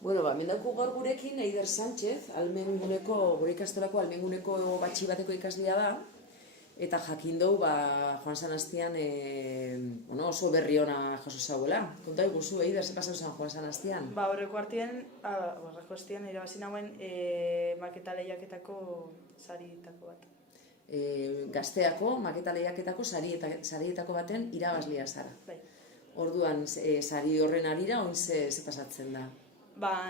Bueno, mendauko gaur gurekin Eider Sánchez, gure ikastolako almenguneko batxi bateko ikaslea da, eta jakin dugu Joan San Astian oso berri ona jaso zauela. Konta iguzu, Eider, ze pasau zen Joan San Astian? Horreko estian irabazi nauen maketa lehiaketako sarietako bat. Gazteako, maketa lehiaketako sarietako baten irabazlea zara. Bai. Orduan, sari horren arira, oin ze pasatzen da?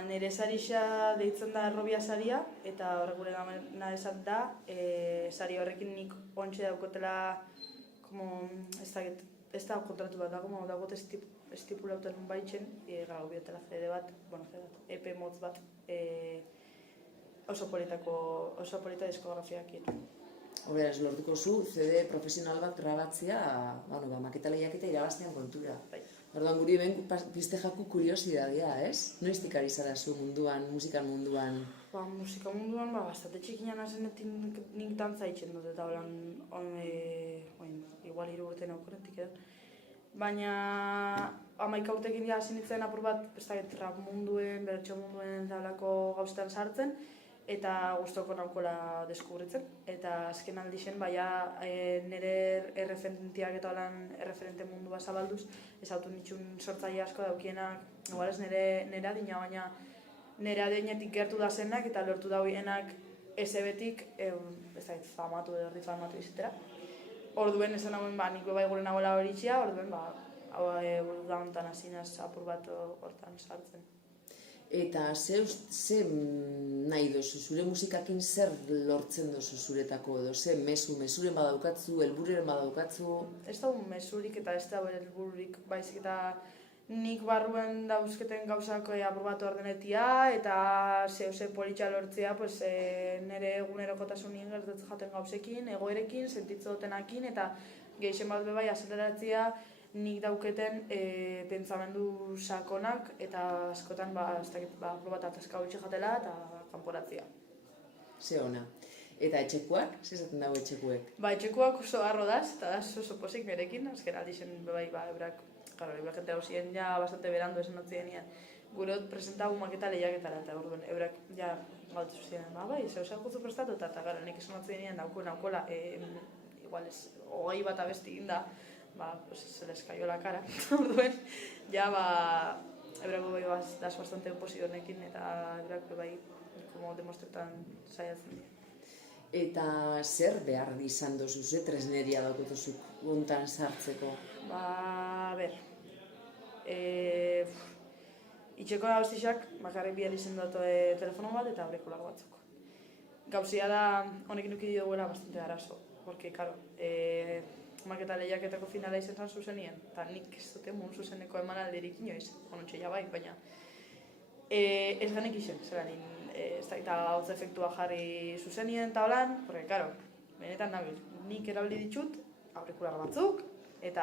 Nire sarisa deitzen da errobia saria, eta horrek gure gamena esan da, sari horrekin nik ontsi daukotela, ez da kontratu bat da, dagote estipulauten baitzen, gau biotela CD bat, EP motz bat, oso polita diskografiakin. Beraz, lortuko zu, CD profesional bat grabatzea, maketa lehiaketa irabaztean kontura. Orduan guri hemen pizte jaku kuriosidadea, ez? Noiztik ari zara zu munduan, musikan munduan? Musika munduan, bastante txikina nazenetik nik dantza itxen dut, eta igual 3 urte naukonetik edo. Baina, 11 urtekin hasi nintzen apur bat, rap munduen, bertso munduen eta olako gauzetan sartzen, eta gustoko naukola deskubritzen. Eta azken aldixen, nire erreferentiak eta holan erreferente mundua zabalduz, ez autu nitxun sortzaile asko daukienak, igual ez nire adina, baina nire adinetik gertu da zenak eta lortu dauienak esebetik, famatu edo erdi famatu izatera. Orduen esan hauen, nik gure nagoela horitxea, orduen, da hontan azinaz apur bat hortan sartzen. Eta ze nahi dozu, zure musikakin zer lortzen dozu zuretako edo, ze mesuren badaukatzu, helbururen badaukatzu? Ez da mesurik eta ez da helbururik, baizik eta nik barruen dauzketen gauzak apur bat ordenetia eta zehose politxa lortzea nire egunerokotasunin gertatzen jaten gauzekin, egoerekin, sentitzu dutenakin eta gehixen bat bebai azeleratzea nik dauketen pentsamendu sakonak eta askotan apur bat atazka hutsi jatela eta kanporatzea. Ze ona. Eta etxekuak? Ze zaten dago etxekuek? Etxekuak oso garro daz, eta daz oso posik nerekin, azken aldixen eurak jente hausien ja bastante berandu esan notzien nian. Gurot presentagu maketa lehiaketara, eta orduan eurak ja galtu ziren, zehuzak guzu prestatu eta gara nik esan notzien nian naukola, igual ez, 20 bat abesti inda, se les cayó la cara, orduen, ja, eurak bai daz bastante oposizionekin eta eurak bai demostretan saiatzen dira. Eta zer behar izan dozu, ze tresneria daukotuzuk guntan sartzeko? Itxeko abestixak, bakarrik bihar izan dut telefono bat eta aurikular batzuk. Gauzia da, honekin uki duela bastante arazo, porque, karo, maketa lehiaketako finala izan zan zuzenien, eta nik ez dute mun zuzeneko emanaldirik inoiz, honontxe ja bai, baina ez ganek izen, ez da eta gauz efektua jarri zuzenien eta holan, porque, karo, benetan nabil, nik erabili ditut, aurikular batzuk, eta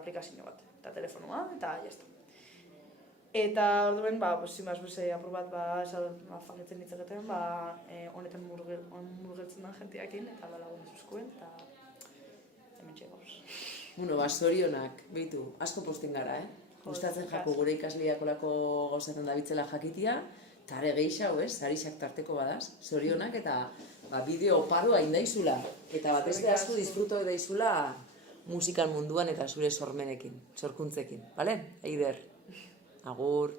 aplikazio bat, eta telefonoa, eta jazta. Eta orduen, apur bat, fangetzen ditzaketen, honetan murgeltzen den jentiakin, eta lagun zuzkuen, eta hemen txegoz. Zorionak, behitu, asko posten gara, gustatzen jako gure ikasleak olako gauzaten dabitzela jakitia, eta are gehiago, sarixak tarteko badaz, zorionak, eta bideo oparoa indaizula, eta batezte asko disfruto daizula musikan munduan eta zure sormenekin, sorkuntzekin, bale? Eider, agur.